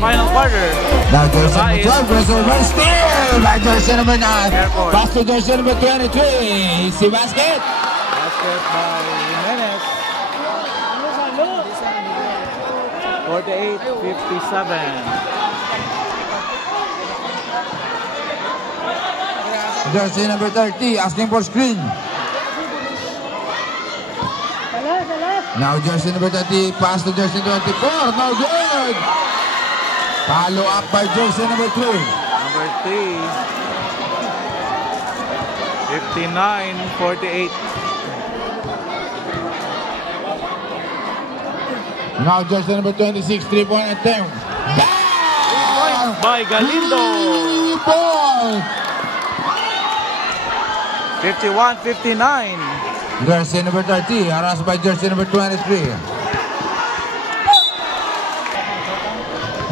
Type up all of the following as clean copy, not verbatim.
final quarter. Now jersey number 12 goes over still by jersey number 9. Pass to jersey number 23. Easy basket. Basket by Jimenez. 48-57. Jersey number 30 asking for screen. Now jersey number 30 pass to jersey 24. No good. Follow up by jersey number 3. Number 3. 59-48. Now jersey number 26 3-point attempt. Bang! By Galindo. 51-59. Jersey number 30 harassed by jersey number 23.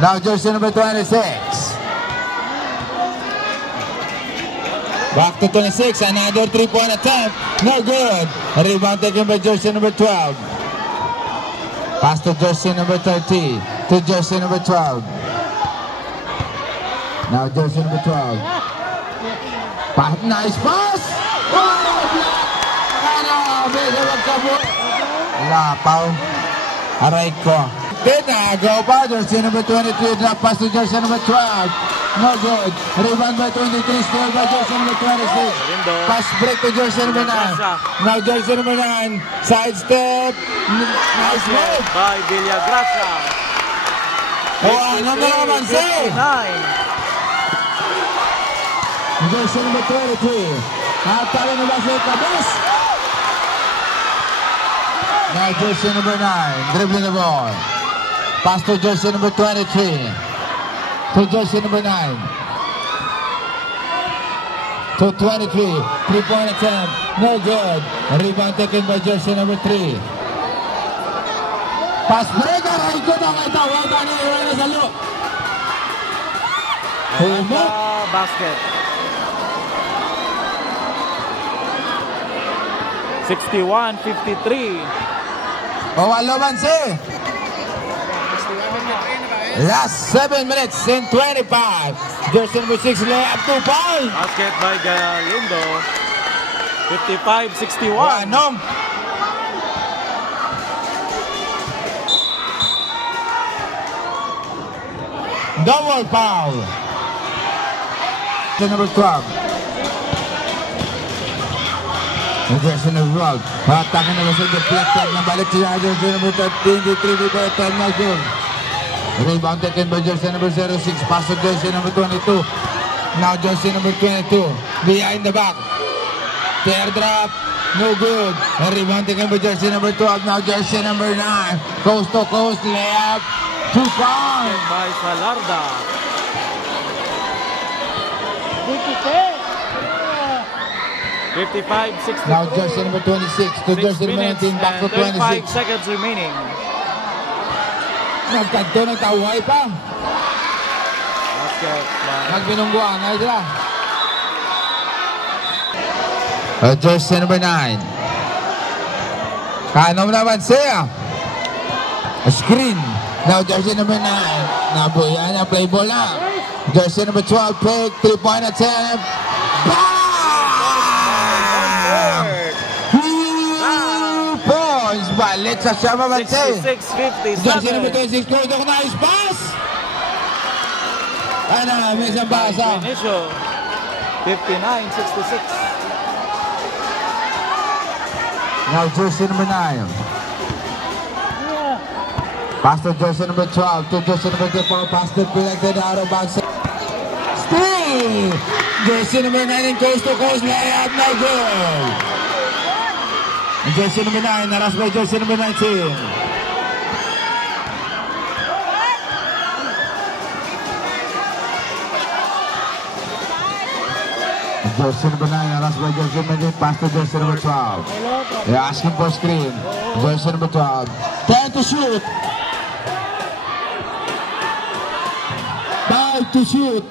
Now jersey number 26. Back to 26, another 3-point attempt. No good. Rebound taken by jersey number 12. Pass to jersey number 30. To jersey number 12. Now jersey number 12. Nice pass. Lapaw. Aray ko. Go pa. Jersey number 23. Drop pass to jersey number 12. No good. Rebound by 23. Still by jersey number 26. Pass break to jersey number 9. Now jersey number 9. Side step. Nice move. By Villagracia. Oh, ano na naman say? Jersey number 23. Talo na ba siya kabis? Now jersey number 9. Dribbling the ball. Pass to jersey number 23. To jersey number 9. To 23. 3-point attempt. No good. Rebound taken by jersey number 3. Pass breaker. Ay ko na kayo. Wala na iwan na sa lo. Basket. 61-53. Bawalo man si. Last 7 minutes and 25. Jersey number 6 layup 2 points. Basket by Galindo. 55-61. Anong? Double foul. Number 12. Jersey number 12. Atakin na sa deflected na balik siya. Jersey number 13. The 3-point no good. Rebound taken by jersey number 06. Pass to jersey number 22. Now jersey number 22. Behind the back. Teardrop. No good. Rebound taken by jersey number 12. Now jersey number 9. Coast to coast. Layup. 2 points. By Salarda. 55-63. Now jersey number 26 to jersey number 19. Back to 26. 35 seconds remaining. Nagkanto ng taway pa. Nagbinungguan na sila. Jersey number 9. Kanom naman siya. Screen. Now jersey number 9. Nabuyan na play ball na. Jersey number 12. Pick. 3-point attempt. Bang! 2 points. Balik sa Shama Bante. 66-57. Jersey number 26. Cordo ko nice pass. Ano, may isang basa. 59-66. Now jersey number 9. Pass to jersey number 12. To jersey number 24. Pass to collected out of bounds. Still! Jersey number 9 in coast to coast. Layup, no good. Jersey number 9. Naras by jersey number 19. Jersey number 9, aras by jersey number 9, pass to jersey number 12. They're asking for screen. Jersey number 12. 10 to shoot. 5 to shoot.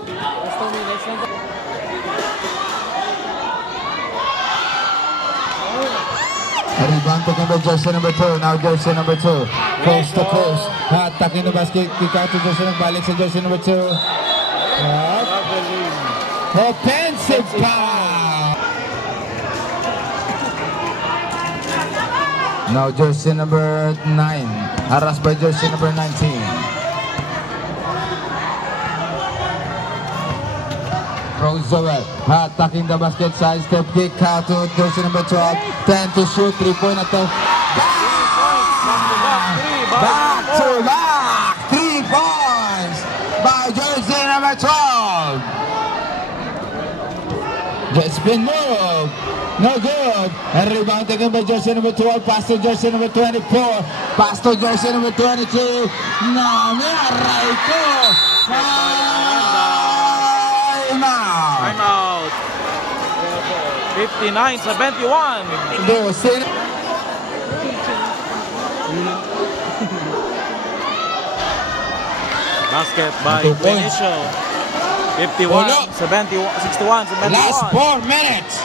Rebound taken by jersey number 2. Now jersey number 2. Coast to coast. Attacking the basket. Kick out to jersey number. Balik sa jersey number 2. Offensive foul. Now jersey number 9. Harassed by jersey number 19. Crossover, attacking the basket, side step kick out to jersey number 12, 10 to shoot, 3-point attempt. Back to back, 3 points by jersey number 12. Just been moved, no good. And rebound taken by jersey number 12, pass to jersey number 24, pass to jersey number 23. Namiaray ko. Time out. 59-71. Basket by Benicio. 61-71. Last 4 minutes.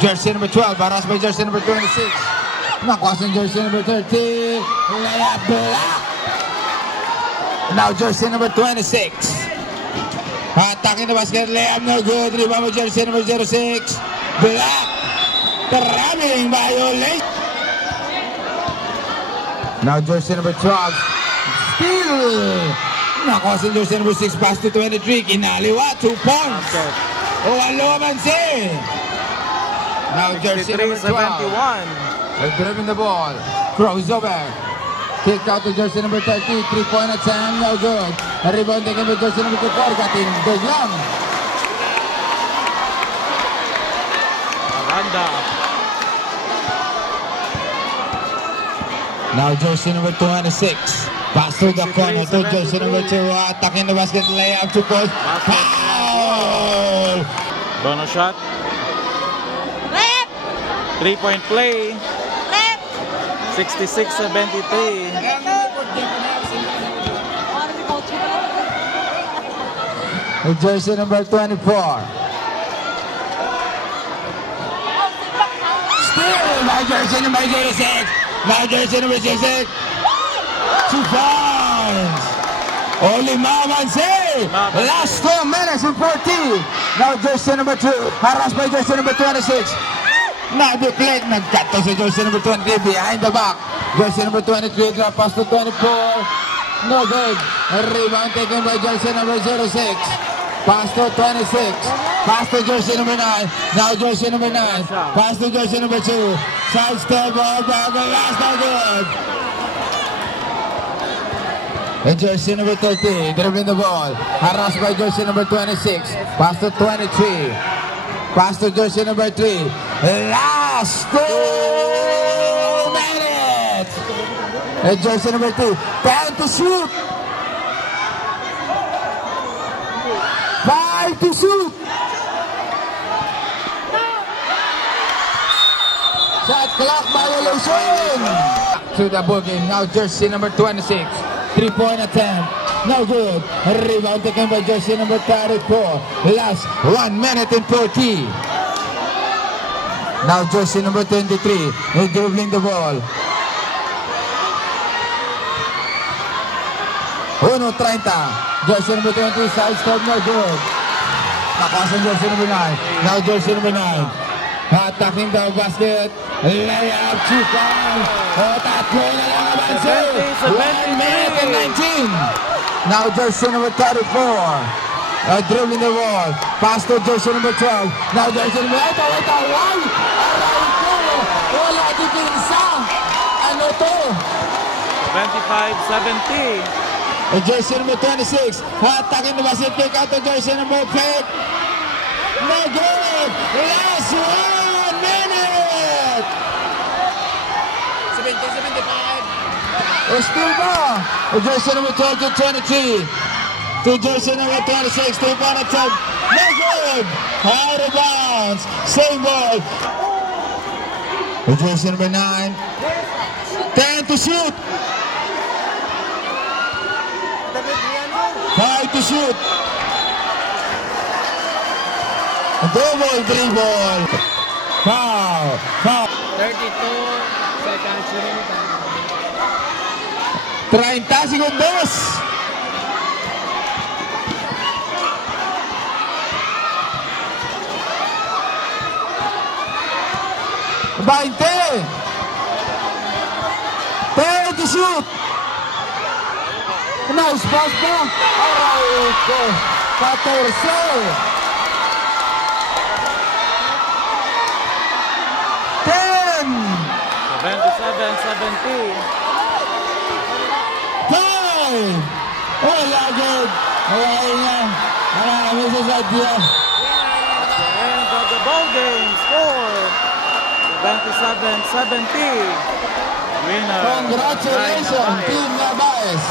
Jersey number 12, harassed by jersey number 26. Nakwasan jersey number 30. Layup block. Now jersey number 26. Attacking the basket, layup no good. Rebound by jersey number 06. Block. Grabbing violation. Now jersey number 12. Steal. Nakwasan jersey number 6. Pass to 23. Kinaliwa. 2 points. Walo Mansi. Now jersey number 12. 73-71. They're dribbling the ball. Crossover. Kick out to jersey number 30. 3-point attempt. No good. A rebound taken by jersey number 24. Got in. Good long. Aranda. Now jersey number 26. Pass to the corner to jersey number 2. Attacking the basket. Layup to post. Foul. Bonus shot. 3-point play. 66-73. Jersey number 24. Still by jersey number 06. Now jersey number 66. 2 points. Only Mamanse. Last 4 minutes and 14. Now jersey number 2. Harassed by jersey number 26. Now the plate. Nag-cut to si jersey number 23 behind the back. Jersey number 23. Drop pass to 24. No good. Rebound taken by jersey number 06. Pass to 26. Pass to jersey number 9. Now jersey number 9. Pass to jersey number 2. Side step ball back. Last no good. And jersey number 30. Dribbling the ball. Harassed by jersey number 26. Pass to 23. Pass to jersey number 3. Last 2 minutes. And jersey number 2. Time to shoot. 5 to shoot. Shot clock violation. To the ball game. Now jersey number 26. 3-point attempt. No good. Rebound taken by jersey number 34. Last 1 minute and 40. Now jersey number 23 is dribbling the ball. 1:30. Jersey number 20, side step, no good. Nakasan jersey number 9. Now jersey number 9. Attacking the basket. Layup, 2 points. Tatlo na lang naman siya. 1 minute and 19. Now jersey number 34. Dribbling the ball. Pass to jersey number 12. Now jersey number 8. Why? Aray ko. Wala dipinsa. Ano to? 25-70. Jersey number 26. Attacking the basket. Kick out to jersey number 5. No good. Last 1 minute. 70-75. Still ba? Jersey number 12 to 23. To jersey number 26. 3-point attempt. No good. Out of bounds. Same ball. Jersey number 9. 10 to shoot. 5 to shoot. Double dribble. Foul. Foul. seconds remaining. 30 segundos. Bainte. 10 to shoot. Nice pass pa. Aray ko. 14. 10. 77-70. Time! Wala agad. Hawain niya. Marami sa sadya. And the ball game score 77-70. Winner. Congratulations, Team Nabais.